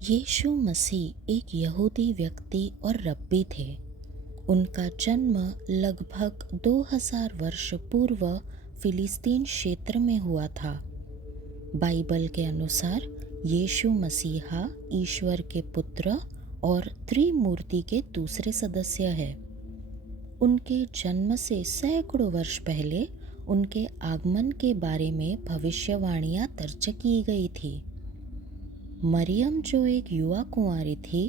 यीशु मसीह एक यहूदी व्यक्ति और रब्बी थे। उनका जन्म लगभग 2000 वर्ष पूर्व फिलिस्तीन क्षेत्र में हुआ था। बाइबल के अनुसार यीशु मसीहा ईश्वर के पुत्र और त्रिमूर्ति के दूसरे सदस्य हैं। उनके जन्म से सैकड़ों वर्ष पहले उनके आगमन के बारे में भविष्यवाणियां दर्ज की गई थी। मरियम जो एक युवा कुंवारी थी,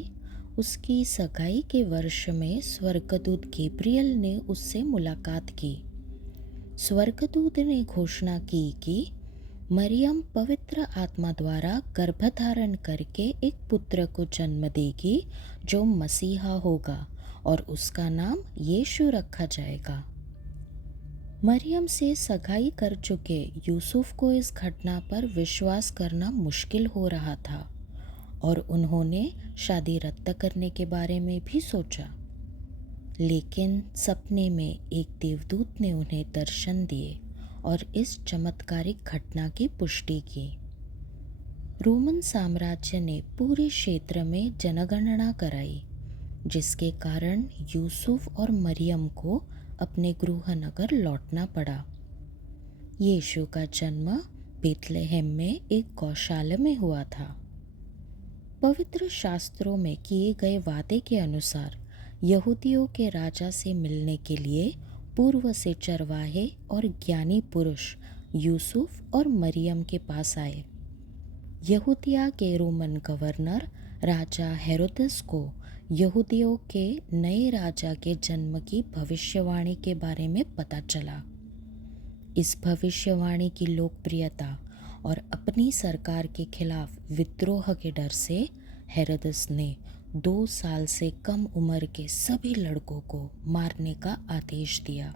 उसकी सगाई के वर्ष में स्वर्गदूत गैब्रियल ने उससे मुलाकात की। स्वर्गदूत ने घोषणा की कि मरियम पवित्र आत्मा द्वारा गर्भधारण करके एक पुत्र को जन्म देगी जो मसीहा होगा और उसका नाम यीशु रखा जाएगा। मरियम से सगाई कर चुके यूसुफ को इस घटना पर विश्वास करना मुश्किल हो रहा था और उन्होंने शादी रद्द करने के बारे में भी सोचा। लेकिन सपने में एक देवदूत ने उन्हें दर्शन दिए और इस चमत्कारिक घटना की पुष्टि की। रोमन साम्राज्य ने पूरे क्षेत्र में जनगणना कराई, जिसके कारण यूसुफ और मरियम को अपने गृह नगर लौटना पड़ा। यीशु का जन्म बेथलेहम में एक गौशाला में हुआ था। पवित्र शास्त्रों में किए गए वादे के अनुसार यहूदियों के राजा से मिलने के लिए पूर्व से चरवाहे और ज्ञानी पुरुष यूसुफ और मरियम के पास आए। यहूदिया के रोमन गवर्नर राजा हेरोदस को यहूदियों के नए राजा के जन्म की भविष्यवाणी के बारे में पता चला। इस भविष्यवाणी की लोकप्रियता और अपनी सरकार के खिलाफ विद्रोह के डर से हेरोदस ने 2 साल से कम उम्र के सभी लड़कों को मारने का आदेश दिया।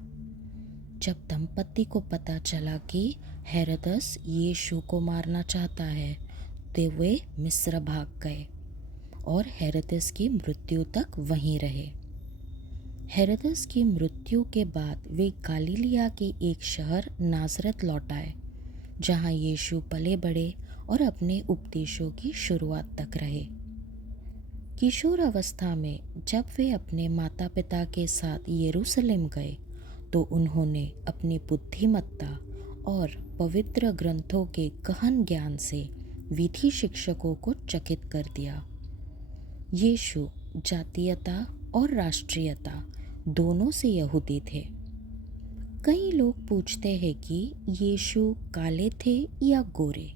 जब दंपति को पता चला कि हेरोदस यीशु को मारना चाहता है, तो वे मिस्र भाग गए और हेरोदस की मृत्यु तक वहीं रहे। हेरोदस की मृत्यु के बाद वे गलीलिया के एक शहर नासरत लौट आए, जहाँ यीशु पले बढ़े और अपने उपदेशों की शुरुआत तक रहे। किशोर अवस्था में जब वे अपने माता पिता के साथ यरूशलेम गए, तो उन्होंने अपनी बुद्धिमत्ता और पवित्र ग्रंथों के गहन ज्ञान से विधि शिक्षकों को चकित कर दिया। यीशु जातीयता और राष्ट्रीयता दोनों से यहूदी थे। कई लोग पूछते हैं कि यीशु काले थे या गोरे।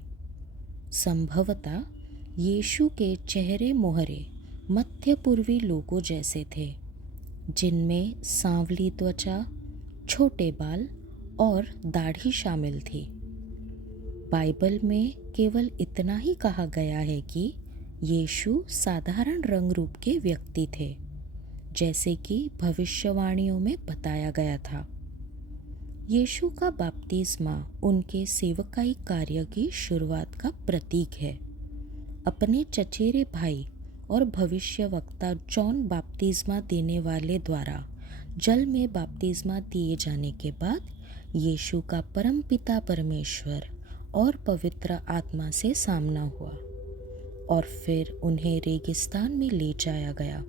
संभवतः यीशु के चेहरे मोहरे मध्य पूर्वी लोगों जैसे थे, जिनमें सांवली त्वचा, छोटे बाल और दाढ़ी शामिल थी। बाइबल में केवल इतना ही कहा गया है कि यीशु साधारण रंग रूप के व्यक्ति थे, जैसे कि भविष्यवाणियों में बताया गया था। यीशु का बपतिस्मा उनके सेवकाई कार्य की शुरुआत का प्रतीक है। अपने चचेरे भाई और भविष्यवक्ता जॉन बपतिस्मा देने वाले द्वारा जल में बपतिस्मा दिए जाने के बाद यीशु का परमपिता परमेश्वर और पवित्र आत्मा से सामना हुआ और फिर उन्हें रेगिस्तान में ले जाया गया।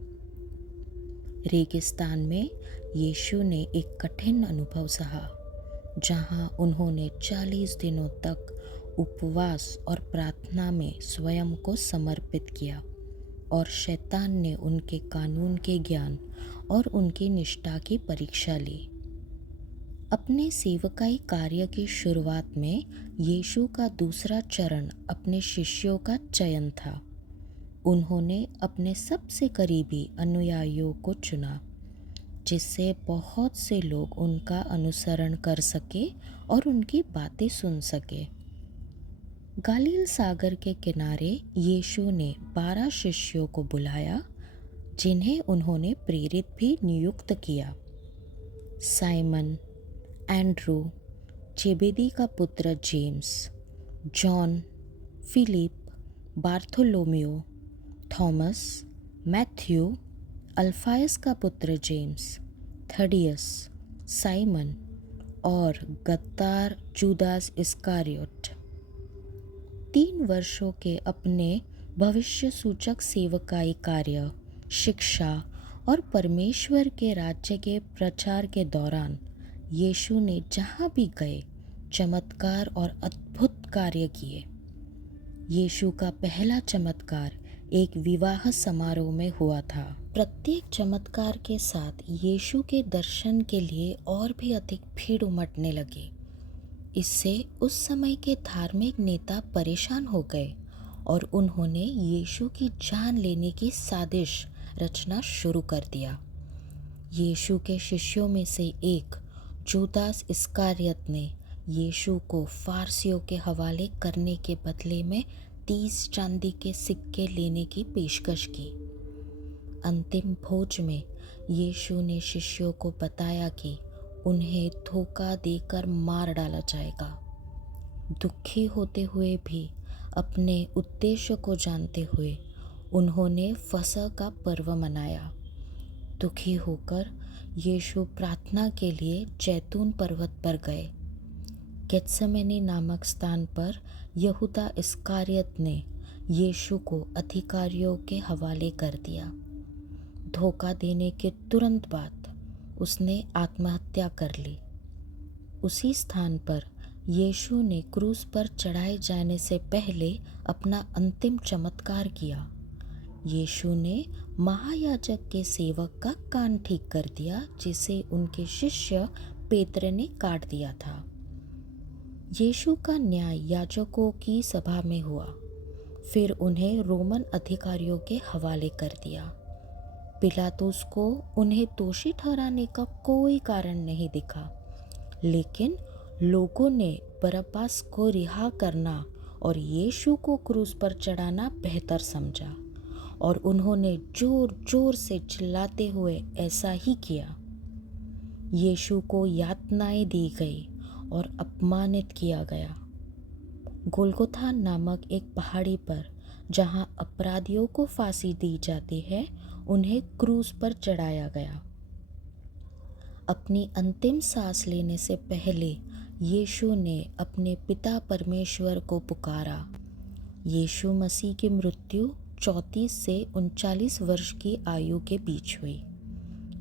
रेगिस्तान में यीशु ने एक कठिन अनुभव सहा, जहां उन्होंने 40 दिनों तक उपवास और प्रार्थना में स्वयं को समर्पित किया और शैतान ने उनके कानून के ज्ञान और उनकी निष्ठा की परीक्षा ली। अपने सेवकाई कार्य की शुरुआत में यीशु का दूसरा चरण अपने शिष्यों का चयन था। उन्होंने अपने सबसे करीबी अनुयायियों को चुना, जिससे बहुत से लोग उनका अनुसरण कर सके और उनकी बातें सुन सके। गलील सागर के किनारे यीशु ने 12 शिष्यों को बुलाया, जिन्हें उन्होंने प्रेरित भी नियुक्त किया। साइमन, एंड्रू, जेबेदी का पुत्र James, John, Philip, Bartholomew, Thomas, Matthew, Alphaeus का पुत्र जेम्स, थडियस, साइमन और गद्दार जूदास इस्कारियोट। 3 वर्षों के अपने भविष्य सूचक सेवकाई कार्य, शिक्षा और परमेश्वर के राज्य के प्रचार के दौरान यीशु ने जहाँ भी गए चमत्कार और अद्भुत कार्य किए। यीशु का पहला चमत्कार एक विवाह समारोह में हुआ था। प्रत्येक चमत्कार के साथ यीशु के दर्शन के लिए और भी अधिक भीड़ उमड़ने लगी। इससे उस समय के धार्मिक नेता परेशान हो गए और उन्होंने यीशु की जान लेने की साजिश रचना शुरू कर दिया। यीशु के शिष्यों में से एक जूदास इस्कारियत ने यीशु को फारसियों के हवाले करने के बदले में 30 चांदी के सिक्के लेने की पेशकश की। अंतिम भोज में यीशु ने शिष्यों को बताया कि उन्हें धोखा देकर मार डाला जाएगा। दुखी होते हुए भी अपने उद्देश्य को जानते हुए उन्होंने फसह का पर्व मनाया। दुखी होकर यीशु प्रार्थना के लिए जैतून पर्वत पर गए। गेत्सेमनी नामक स्थान पर यहूदा इस्कारियत ने यीशु को अधिकारियों के हवाले कर दिया। धोखा देने के तुरंत बाद उसने आत्महत्या कर ली। उसी स्थान पर यीशु ने क्रूस पर चढ़ाए जाने से पहले अपना अंतिम चमत्कार किया। यीशु ने महायाजक के सेवक का कान ठीक कर दिया, जिसे उनके शिष्य पेत्र ने काट दिया था। यीशु का न्याय याजकों की सभा में हुआ, फिर उन्हें रोमन अधिकारियों के हवाले कर दिया। पिलातुस को उन्हें दोषी ठहराने का कोई कारण नहीं दिखा, लेकिन लोगों ने बरअब्बास को रिहा करना और यीशु को क्रूस पर चढ़ाना बेहतर समझा और उन्होंने जोर जोर से चिल्लाते हुए ऐसा ही किया। यीशु को यातनाएं दी गई और अपमानित किया गया। गोलगोथा नामक एक पहाड़ी पर जहां अपराधियों को फांसी दी जाती है, उन्हें क्रूस पर चढ़ाया गया। अपनी अंतिम सांस लेने से पहले यीशु ने अपने पिता परमेश्वर को पुकारा। यीशु मसीह की मृत्यु 34 से 39 वर्ष की आयु के बीच हुई।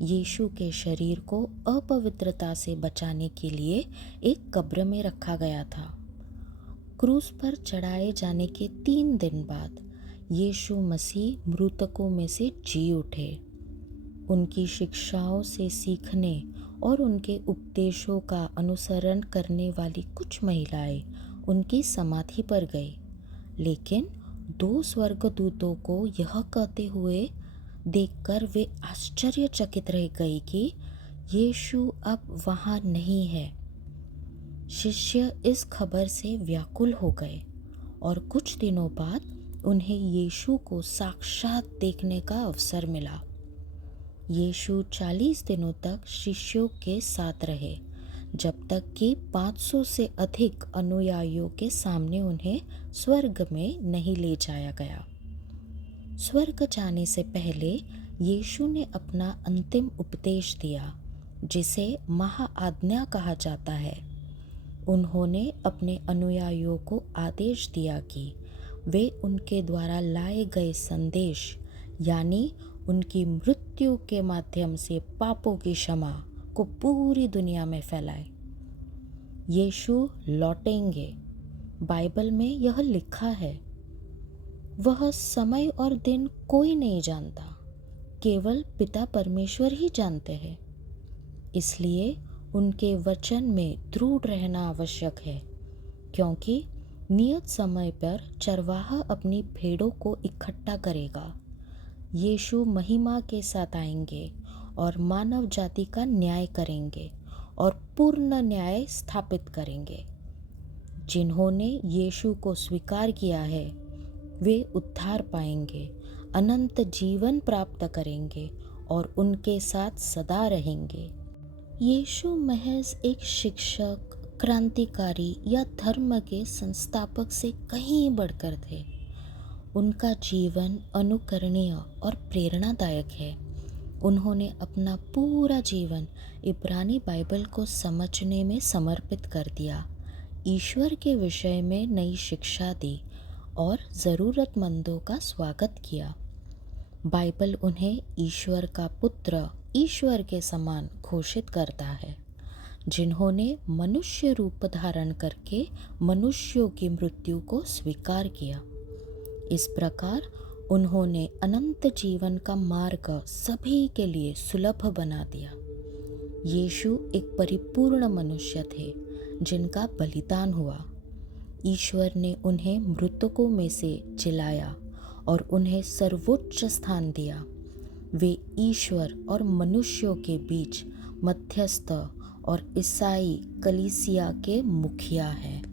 यीशु के शरीर को अपवित्रता से बचाने के लिए एक कब्र में रखा गया था। क्रूस पर चढ़ाए जाने के 3 दिन बाद यीशु मसीह मृतकों में से जी उठे। उनकी शिक्षाओं से सीखने और उनके उपदेशों का अनुसरण करने वाली कुछ महिलाएं उनकी समाधि पर गई, लेकिन 2 स्वर्गदूतों को यह कहते हुए देखकर वे आश्चर्यचकित रह गई कि यीशु अब वहाँ नहीं है। शिष्य इस खबर से व्याकुल हो गए और कुछ दिनों बाद उन्हें यीशु को साक्षात देखने का अवसर मिला। यीशु 40 दिनों तक शिष्यों के साथ रहे, जब तक कि 500 से अधिक अनुयायियों के सामने उन्हें स्वर्ग में नहीं ले जाया गया। स्वर्ग जाने से पहले यीशु ने अपना अंतिम उपदेश दिया, जिसे महाआज्ञा कहा जाता है। उन्होंने अपने अनुयायियों को आदेश दिया कि वे उनके द्वारा लाए गए संदेश, यानी उनकी मृत्यु के माध्यम से पापों की क्षमा को पूरी दुनिया में फैलाएं। यीशु लौटेंगे। बाइबल में यह लिखा है, वह समय और दिन कोई नहीं जानता, केवल पिता परमेश्वर ही जानते हैं। इसलिए उनके वचन में दृढ़ रहना आवश्यक है, क्योंकि नियत समय पर चरवाहा अपनी भेड़ों को इकट्ठा करेगा। यीशु महिमा के साथ आएंगे और मानव जाति का न्याय करेंगे और पूर्ण न्याय स्थापित करेंगे। जिन्होंने यीशु को स्वीकार किया है वे उद्धार पाएंगे, अनंत जीवन प्राप्त करेंगे और उनके साथ सदा रहेंगे। यीशु महज एक शिक्षक, क्रांतिकारी या धर्म के संस्थापक से कहीं बढ़कर थे। उनका जीवन अनुकरणीय और प्रेरणादायक है। उन्होंने अपना पूरा जीवन इब्रानी बाइबल को समझने में समर्पित कर दिया, ईश्वर के विषय में नई शिक्षा दी और ज़रूरतमंदों का स्वागत किया। बाइबल उन्हें ईश्वर का पुत्र, ईश्वर के समान घोषित करता है, जिन्होंने मनुष्य रूप धारण करके मनुष्यों की मृत्यु को स्वीकार किया। इस प्रकार उन्होंने अनंत जीवन का मार्ग सभी के लिए सुलभ बना दिया। यीशु एक परिपूर्ण मनुष्य थे जिनका बलिदान हुआ। ईश्वर ने उन्हें मृतकों में से जिलाया और उन्हें सर्वोच्च स्थान दिया। वे ईश्वर और मनुष्यों के बीच मध्यस्थ और ईसाई कलीसिया के मुखिया हैं।